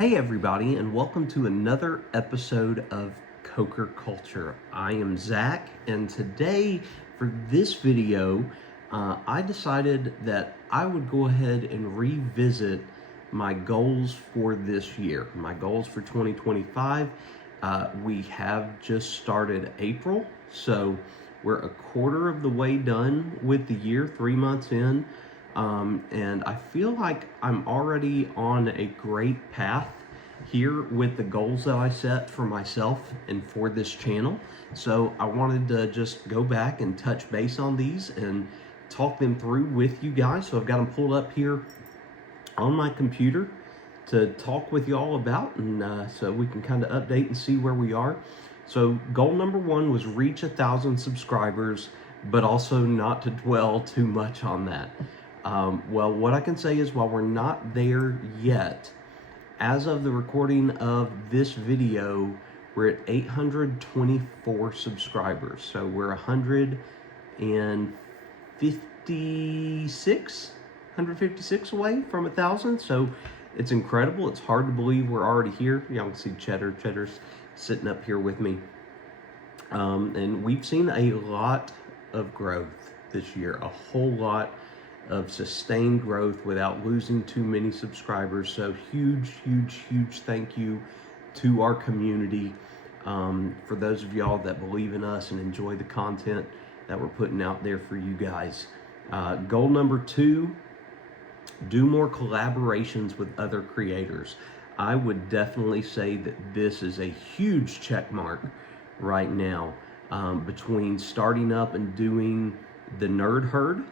Hey everybody, and welcome to another episode of Coker Culture. I am Zach, and today for this video, I decided that I would go ahead and revisit my goals for this year. My goals for 2025. We have just started April, so we're a quarter of the way done with the year, 3 months in. And I feel like I'm already on a great path here with the goals that I set for myself and for this channel. So I wanted to just go back and touch base on these and talk them through with you guys. So I've got them pulled up here on my computer to talk with you all about, and so we can kind of update and see where we are. So goal number one was reach 1,000 subscribers, but also not to dwell too much on that. Well, what I can say is while we're not there yet, as of the recording of this video, we're at 824 subscribers. So we're 156 away from 1,000. So it's incredible. It's hard to believe we're already here. Y'all can see Cheddar's sitting up here with me. And we've seen a lot of growth this year, a whole lot of sustained growth without losing too many subscribers. So huge thank you to our community, for those of y'all that believe in us and enjoy the content that we're putting out there for you guys. Goal number two, do more collaborations with other creators. I would definitely say that this is a huge check mark right now, between starting up and doing the Nerd Herd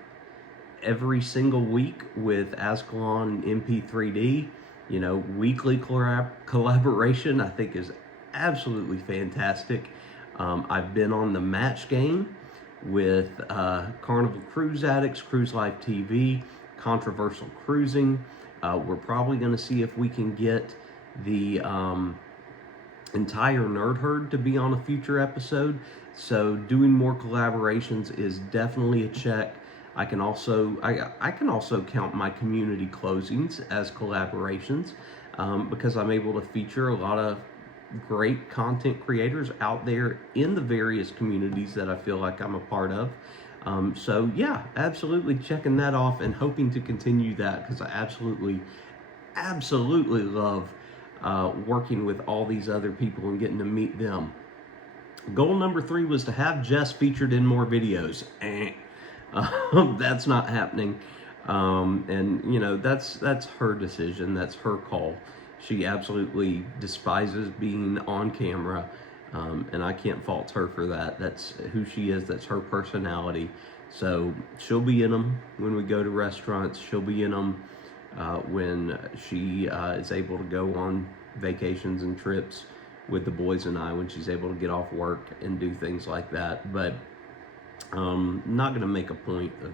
every single week with Ascalon and MP3D, weekly collaboration, I think is absolutely fantastic. I've been on the match game with Carnival Cruise Addicts, Cruise Life TV, Controversial Cruising. We're probably going to see if we can get the entire Nerd Herd to be on a future episode. So doing more collaborations is definitely a check. I can also count my community closings as collaborations, because I'm able to feature a lot of great content creators out there in the various communities that I feel like I'm a part of. So yeah, absolutely checking that off and hoping to continue that, because I absolutely love working with all these other people and getting to meet them. Goal number three was to have Jess featured in more videos. That's not happening, and that's her decision. That's her call. She absolutely despises being on camera, and I can't fault her for that. That's who she is. That's her personality. So she'll be in them when we go to restaurants. She'll be in them when she is able to go on vacations and trips with the boys and I, when she's able to get off work and do things like that. But not going to make a point of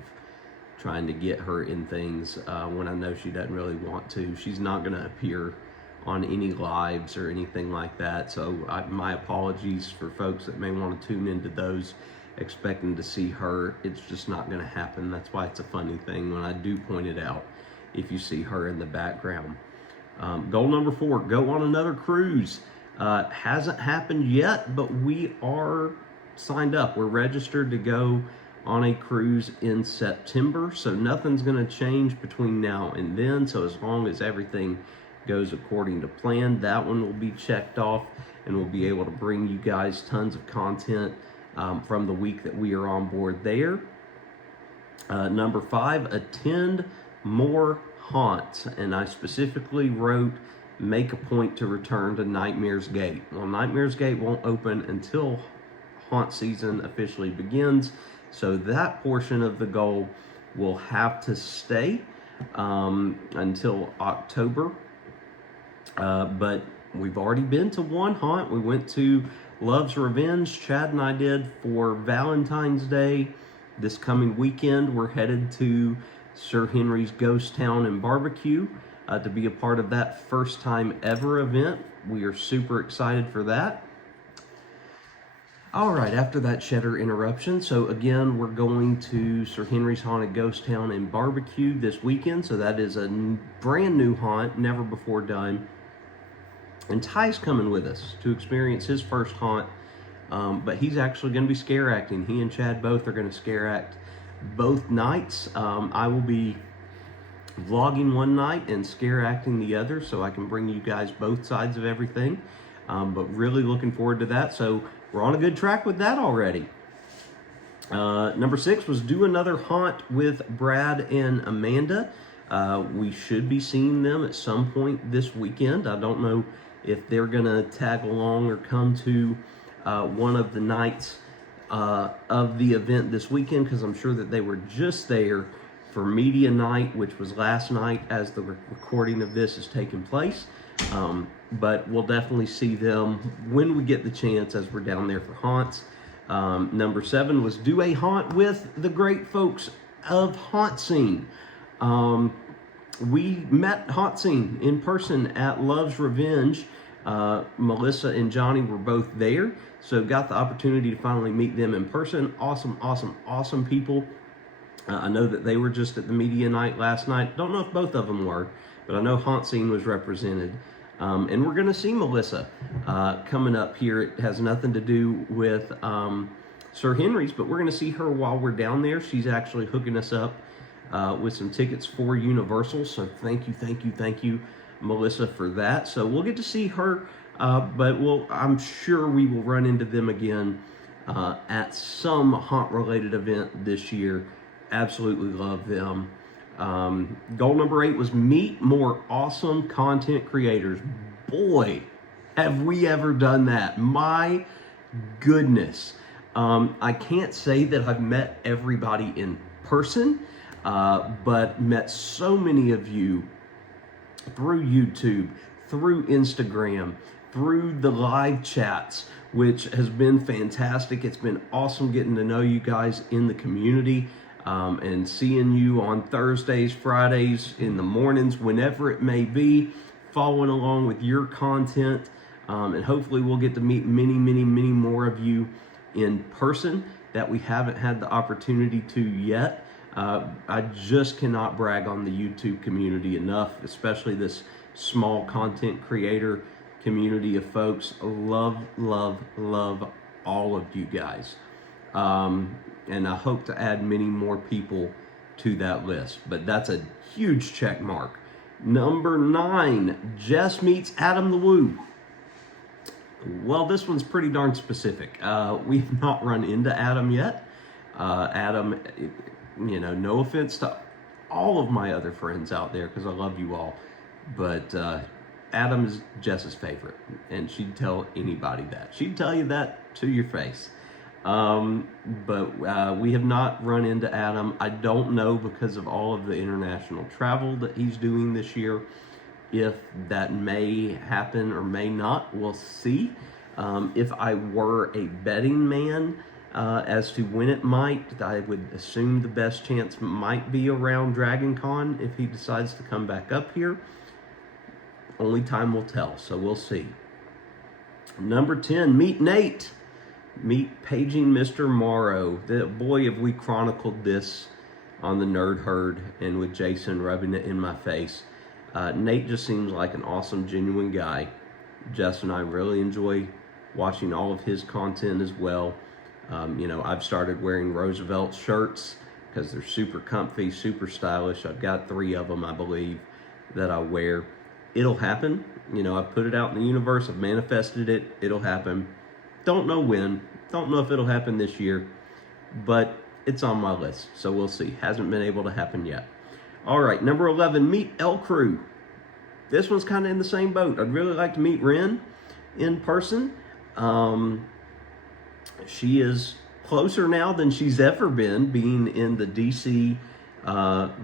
trying to get her in things when I know she doesn't really want to. She's not going to appear on any lives or anything like that. So my apologies for folks that may want to tune into those expecting to see her. It's just not going to happen. That's why it's a funny thing when I do point it out if you see her in the background. Goal number four, go on another cruise. Hasn't happened yet, but we are signed up. We're registered to go on a cruise in September, so nothing's going to change between now and then. So as long as everything goes according to plan, that one will be checked off, and we'll be able to bring you guys tons of content from the week that we are on board there. Number five, attend more haunts, and I specifically wrote make a point to return to Nightmares Gate. Well, Nightmares Gate won't open until haunt season officially begins, so that portion of the goal will have to stay until October. But we've already been to one haunt. We went to Love's Revenge. Chad and I did for Valentine's Day. This coming weekend, we're headed to Sir Henry's Ghost Town and Barbecue to be a part of that first time ever event. We are super excited for that. All right, after that Cheddar interruption, so again, we're going to Sir Henry's Haunted Ghost Town and Barbecue this weekend. So that is a brand new haunt, never before done. And Ty's coming with us to experience his first haunt, but he's actually going to be scare acting. He and Chad both are going to scare act both nights. I will be vlogging one night and scare acting the other, so I can bring you guys both sides of everything. But really looking forward to that. So we're on a good track with that already. Number 6 was do another haunt with Brad and Amanda. We should be seeing them at some point this weekend. I don't know if they're gonna tag along or come to one of the nights of the event this weekend, because I'm sure that they were just there for media night, which was last night as the recording of this is taking place. But we'll definitely see them when we get the chance as we're down there for haunts. Number 7 was do a haunt with the great folks of Haunt Scene. We met Haunt Scene in person at Love's Revenge. Melissa and Johnny were both there, so got the opportunity to finally meet them in person. Awesome people. I know that they were just at the media night last night. Don't know if both of them were, but I know Haunt Scene was represented. And we're going to see Melissa coming up here. It has nothing to do with Sir Henry's, but we're going to see her while we're down there. She's actually hooking us up with some tickets for Universal. So thank you, Melissa, for that. So we'll get to see her, but I'm sure we will run into them again at some haunt-related event this year. Absolutely love them. Goal number 8 was meet more awesome content creators. Boy, have we ever done that. My goodness. I can't say that I've met everybody in person, but met so many of you through YouTube, through Instagram, through the live chats, which has been fantastic. It's been awesome getting to know you guys in the community. And seeing you on Thursdays, Fridays, in the mornings, whenever it may be, following along with your content. And hopefully we'll get to meet many more of you in person that we haven't had the opportunity to yet. I just cannot brag on the YouTube community enough, especially this small content creator community of folks. Love all of you guys. And I hope to add many more people to that list. But that's a huge check mark. Number 9, Jess meets Adam the Woo. Well, this one's pretty darn specific. We've not run into Adam yet. Adam, no offense to all of my other friends out there, because I love you all. But Adam is Jess's favorite. And she'd tell anybody that. She'd tell you that to your face. But we have not run into Adam. I don't know, because of all of the international travel that he's doing this year, if that may happen or may not. We'll see. If I were a betting man as to when it might, I would assume the best chance might be around Dragon Con if he decides to come back up here. Only time will tell, so we'll see. Number 10, meet Nate. Meet Paging Mr. Morrow. Boy, have we chronicled this on the Nerd Herd and with Jason rubbing it in my face. Nate just seems like an awesome, genuine guy. Jess and I really enjoy watching all of his content as well. I've started wearing Roosevelt shirts because they're super comfy, super stylish. I've got 3 of them, I believe, that I wear. It'll happen. I've put it out in the universe. I've manifested it. It'll happen. Don't know when. Don't know if it'll happen this year. But it's on my list. So we'll see. Hasn't been able to happen yet. All right. Number 11. Meet Elle Crew. This one's kind of in the same boat. I'd really like to meet Ren in person. She is closer now than she's ever been, being in the DC,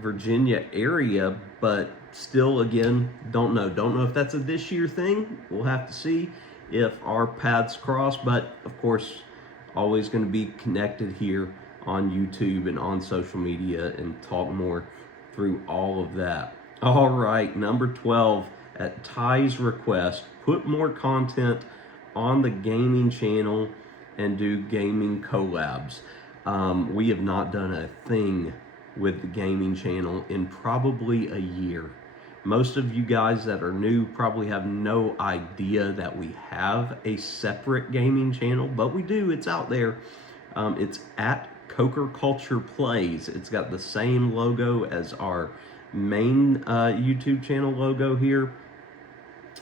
Virginia area. But still, again, don't know. Don't know if that's a this year thing. We'll have to see if our paths cross, but of course, always going to be connected here on YouTube and on social media and talk more through all of that. All right, number 12, at Ty's request, put more content on the gaming channel and do gaming collabs. We have not done a thing with the gaming channel in probably a year. Most of you guys that are new probably have no idea that we have a separate gaming channel, but we do. It's out there. It's at Coker Culture Plays. It's got the same logo as our main YouTube channel logo here,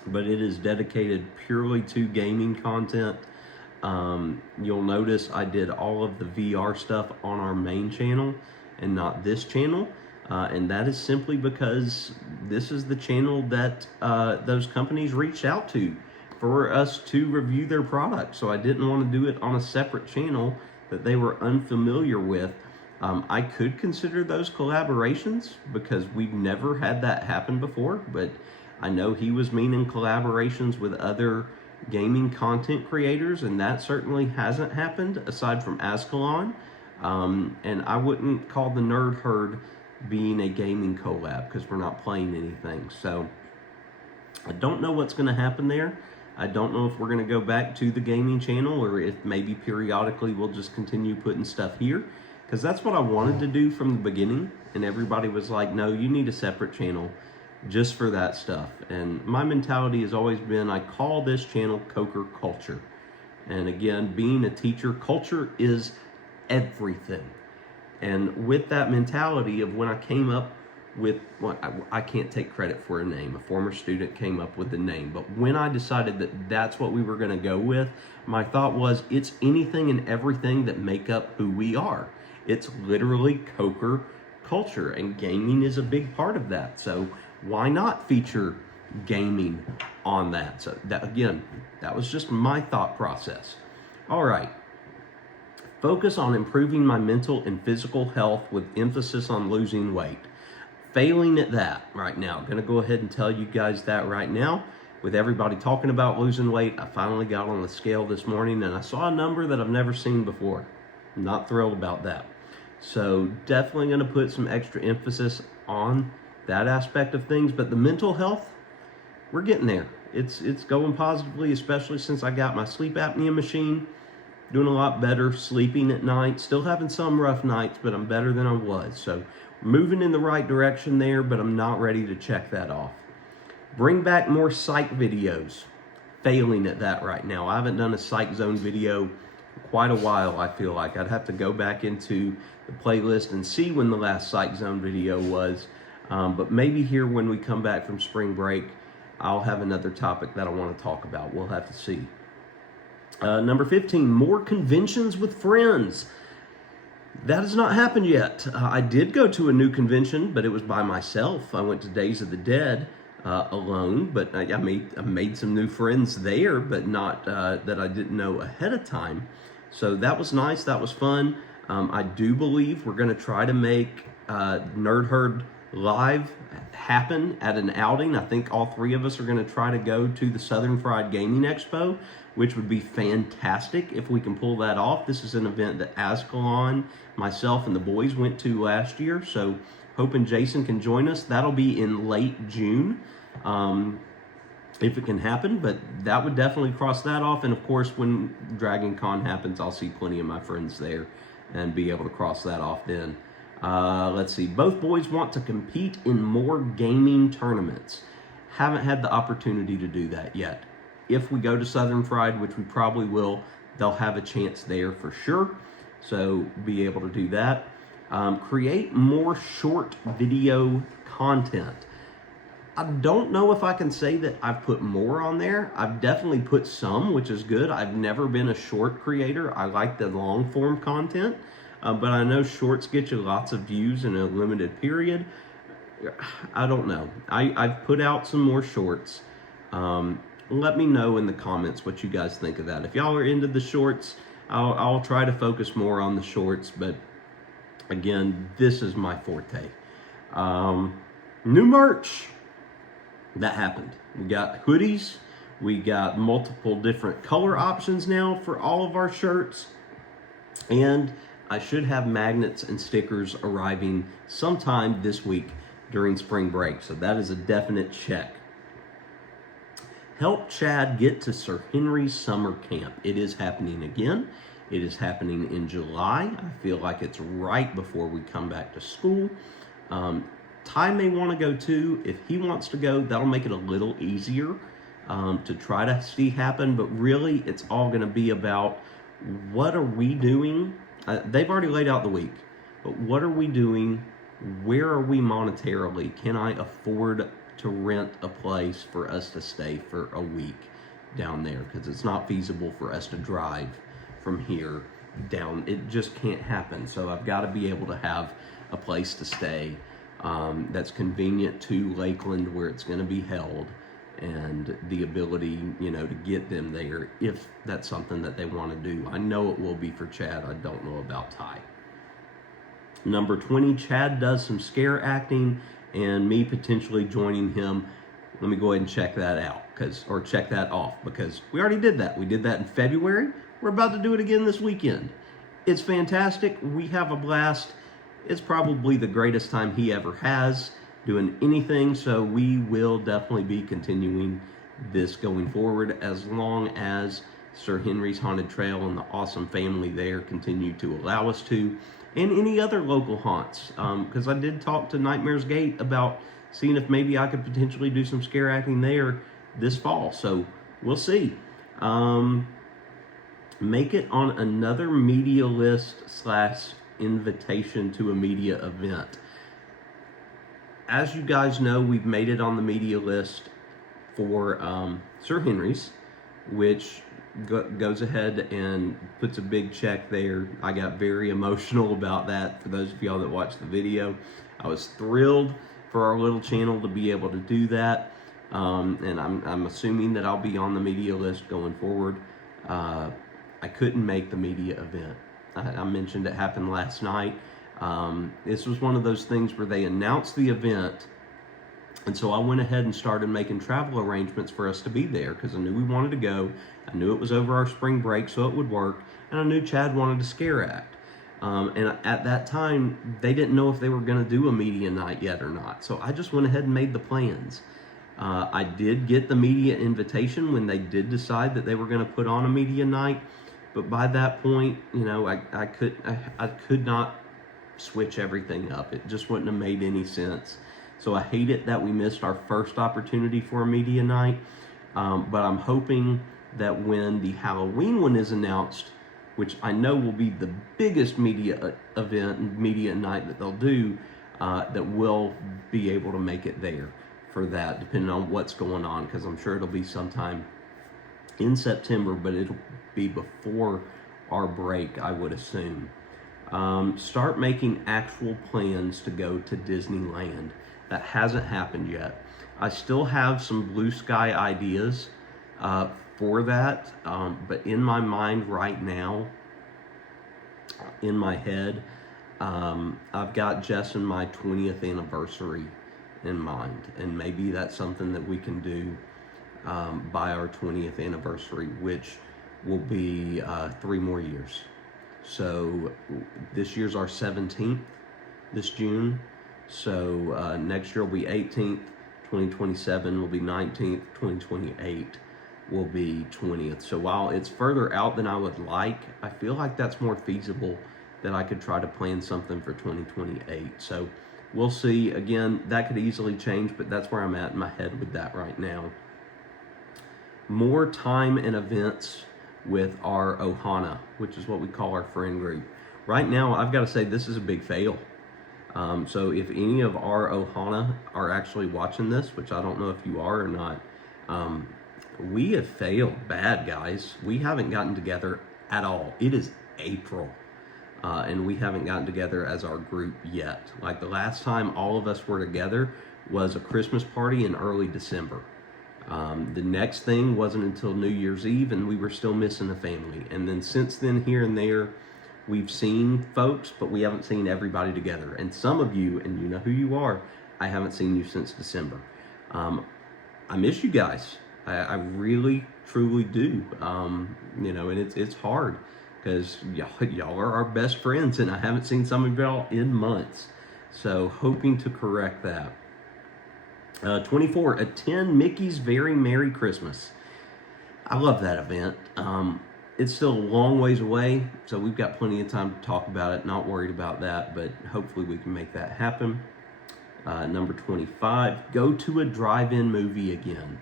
but it is dedicated purely to gaming content. You'll notice I did all of the VR stuff on our main channel and not this channel. And that is simply because this is the channel that those companies reached out to for us to review their product. So I didn't want to do it on a separate channel that they were unfamiliar with. I could consider those collaborations because we've never had that happen before, but I know he was meaning collaborations with other gaming content creators, and that certainly hasn't happened aside from Ascalon. And I wouldn't call the Nerd Herd being a gaming collab because we're not playing anything. So I don't know what's going to happen there. I don't know if we're going to go back to the gaming channel or if maybe periodically we'll just continue putting stuff here, because that's what I wanted to do from the beginning, and everybody was like, no, you need a separate channel just for that stuff. And my mentality has always been, I call this channel Coker Culture. And again, being a teacher, culture is everything. And with that mentality of when I came up with, well, I can't take credit for a name. A former student came up with the name. But when I decided that that's what we were going to go with, my thought was, it's anything and everything that make up who we are. It's literally Coker Culture, and gaming is a big part of that. So why not feature gaming on that? So that, again, that was just my thought process. All right. Focus on improving my mental and physical health with emphasis on losing weight. Failing at that right now. I'm going to go ahead and tell you guys that right now. With everybody talking about losing weight, I finally got on the scale this morning and I saw a number that I've never seen before. I'm not thrilled about that. So definitely going to put some extra emphasis on that aspect of things. But the mental health, we're getting there. It's going positively, especially since I got my sleep apnea machine. Doing a lot better, sleeping at night, still having some rough nights, but I'm better than I was. So moving in the right direction there, but I'm not ready to check that off. Bring back more psych videos. Failing at that right now. I haven't done a Psych Zone video for quite a while, I feel like. I'd have to go back into the playlist and see when the last Psych Zone video was. But maybe here when we come back from spring break, I'll have another topic that I want to talk about. We'll have to see. Number 15, more conventions with friends. That has not happened yet. I did go to a new convention, but it was by myself. I went to Days of the Dead alone, but I made some new friends there, but not that I didn't know ahead of time. So that was nice. That was fun. I do believe we're going to try to make Nerd Herd Live happen at an outing. I think all three of us are going to try to go to the Southern Fried Gaming Expo, which would be fantastic if we can pull that off. This is an event that Ascalon, myself, and the boys went to last year, so hoping Jason can join us. That'll be in late June, if it can happen, but that would definitely cross that off. And of course, when Dragon Con happens, I'll see plenty of my friends there and be able to cross that off then. Let's see. Both boys want to compete in more gaming tournaments. Haven't had the opportunity to do that yet. If we go to Southern Fried, which we probably will, they'll have a chance there for sure. So be able to do that. Create more short video content. I don't know if I can say that I've put more on there. I've definitely put some, which is good. I've never been a short creator. I like the long form content. But I know shorts get you lots of views in a limited period. I don't know. I've put out some more shorts. Let me know in the comments what you guys think of that. If y'all are into the shorts, I'll try to focus more on the shorts. But again, this is my forte. New merch. That happened. We got hoodies. We got multiple different color options now for all of our shirts. And I should have magnets and stickers arriving sometime this week during spring break. So that is a definite check. Help Chad get to Sir Henry's summer camp. It is happening again. It is happening in July. I feel like it's right before we come back to school. Ty may want to go too. If he wants to go, that'll make it a little easier to try to see happen. But really, it's all going to be about what are we doing? They've already laid out the week, but what are we doing? Where are we monetarily? Can I afford to rent a place for us to stay for a week down there? Because it's not feasible for us to drive from here down. It just can't happen. So I've got to be able to have a place to stay that's convenient to Lakeland where it's going to be held, and the ability, you know, to get them there if that's something that they want to do. I know it will be for Chad. I don't know about Ty. Number 20, Chad does some scare acting and me potentially joining him. Let me go ahead and check that out, or check that off, because we already did that. We did that in February. We're about to do it again this weekend. It's fantastic. We have a blast. It's probably the greatest time he ever has doing anything, so we will definitely be continuing this going forward as long as Sir Henry's Haunted Trail and the awesome family there continue to allow us to, and any other local haunts, because I did talk to Nightmares Gate about seeing if maybe I could potentially do some scare acting there this fall, so we'll see. Make it on another media list / invitation to a media event. As you guys know, we've made it on the media list for Sir Henry's, which goes ahead and puts a big check there. I got very emotional about that. For those of y'all that watched the video, I was thrilled for our little channel to be able to do that, and I'm assuming that I'll be on the media list going forward. I couldn't make the media event. I mentioned it happened last night. This was one of those things where they announced the event, and so I went ahead and started making travel arrangements for us to be there, because I knew we wanted to go. I knew it was over our spring break, so it would work, and I knew Chad wanted to scare act. And at that time, they didn't know if they were going to do a media night yet or not, so I just went ahead and made the plans. I did get the media invitation when they did decide that they were going to put on a media night, but by that point, you know, I could not switch everything up. It just wouldn't have made any sense. So I hate it that we missed our first opportunity for a media night, but I'm hoping that when the Halloween one is announced, which I know will be the biggest media event and media night that they'll do, that we'll be able to make it there for that, depending on what's going on, because I'm sure it'll be sometime in September, but it'll be before our break, I would assume. Start making actual plans to go to Disneyland. That hasn't happened yet. I still have some blue sky ideas for that, but in my mind right now, in my head, I've got Jess and my 20th anniversary in mind, and maybe that's something that we can do by our 20th anniversary, which will be 3 more years. So this year's our 17th, this June. So next year will be 18th, 2027 will be 19th, 2028 will be 20th. So while it's further out than I would like, I feel like that's more feasible, that I could try to plan something for 2028. So we'll see. Again, that could easily change, but that's where I'm at in my head with that right now. More time and events with our Ohana, which is what we call our friend group. Right now, I've got to say this is a big fail. So if any of our Ohana are actually watching this, which I don't know if you are or not, we have failed bad, guys. We haven't gotten together at all. It is April, and we haven't gotten together as our group yet. Like the last time all of us were together was a Christmas party in early December. The next thing wasn't until New Year's Eve, and we were still missing a family. And then since then, here and there, we've seen folks, but we haven't seen everybody together. And some of you, and you know who you are, I haven't seen you since December. I miss you guys. I really, truly do. You know, and it's hard because y'all are our best friends, and I haven't seen some of y'all in months. So hoping to correct that. 24, attend Mickey's Very Merry Christmas. I love that event. It's still a long ways away, so we've got plenty of time to talk about it. Not worried about that, but hopefully we can make that happen. Number 25, go to a drive-in movie again.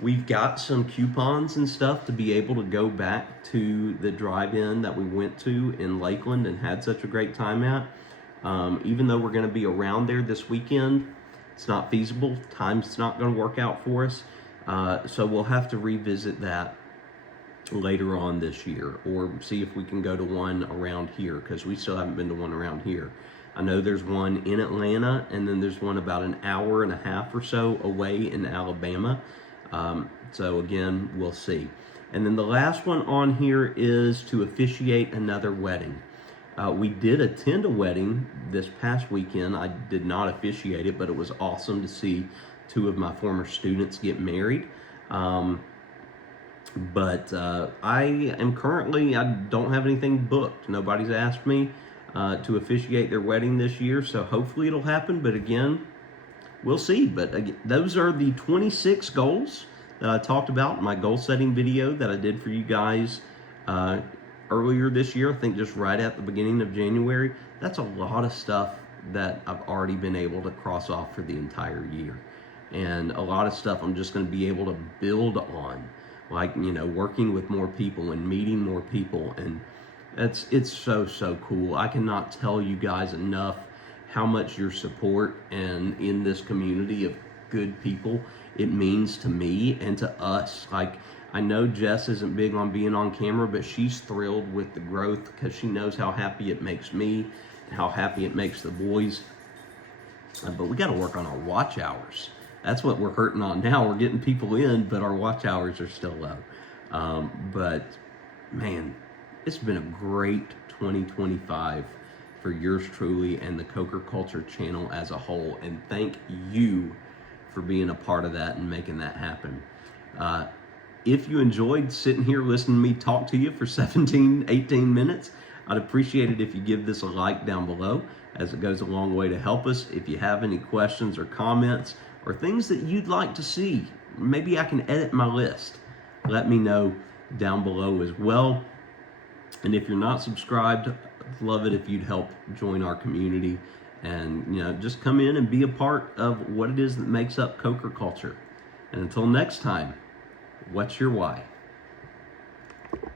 We've got some coupons and stuff to be able to go back to the drive-in that we went to in Lakeland and had such a great time at. Even though we're going to be around there this weekend, it's not feasible. Time's not going to work out for us. So we'll have to revisit that later on this year, or see if we can go to one around here, because we still haven't been to one around here. I know there's one in Atlanta, and then there's one about an hour and a half or so away in Alabama. So again, we'll see. And then the last one on here is to officiate another wedding. We did attend a wedding this past weekend. I did not officiate it, but it was awesome to see two of my former students get married. But I don't have anything booked. Nobody's asked me to officiate their wedding this year, so hopefully it'll happen. But again, we'll see. But again, those are the 26 goals that I talked about in my goal setting video that I did for you guys earlier this year. I think just right at the beginning of January. That's a lot of stuff that I've already been able to cross off for the entire year. And a lot of stuff I'm just going to be able to build on, like, working with more people and meeting more people. And it's so cool. I cannot tell you guys enough how much your support and in this community of good people it means to me and to us. Like, I know Jess isn't big on being on camera, but she's thrilled with the growth because she knows how happy it makes me and how happy it makes the boys. But we got to work on our watch hours. That's what we're hurting on now. We're getting people in, but our watch hours are still low. But man, it's been a great 2025 for yours truly and the Coker Culture channel as a whole. And thank you for being a part of that and making that happen. If you enjoyed sitting here listening to me talk to you for 17, 18 minutes, I'd appreciate it if you give this a like down below, as it goes a long way to help us. If you have any questions or comments or things that you'd like to see, maybe I can edit my list, let me know down below as well. And if you're not subscribed, I'd love it if you'd help join our community and just come in and be a part of what it is that makes up Coker Culture. And until next time, what's your why?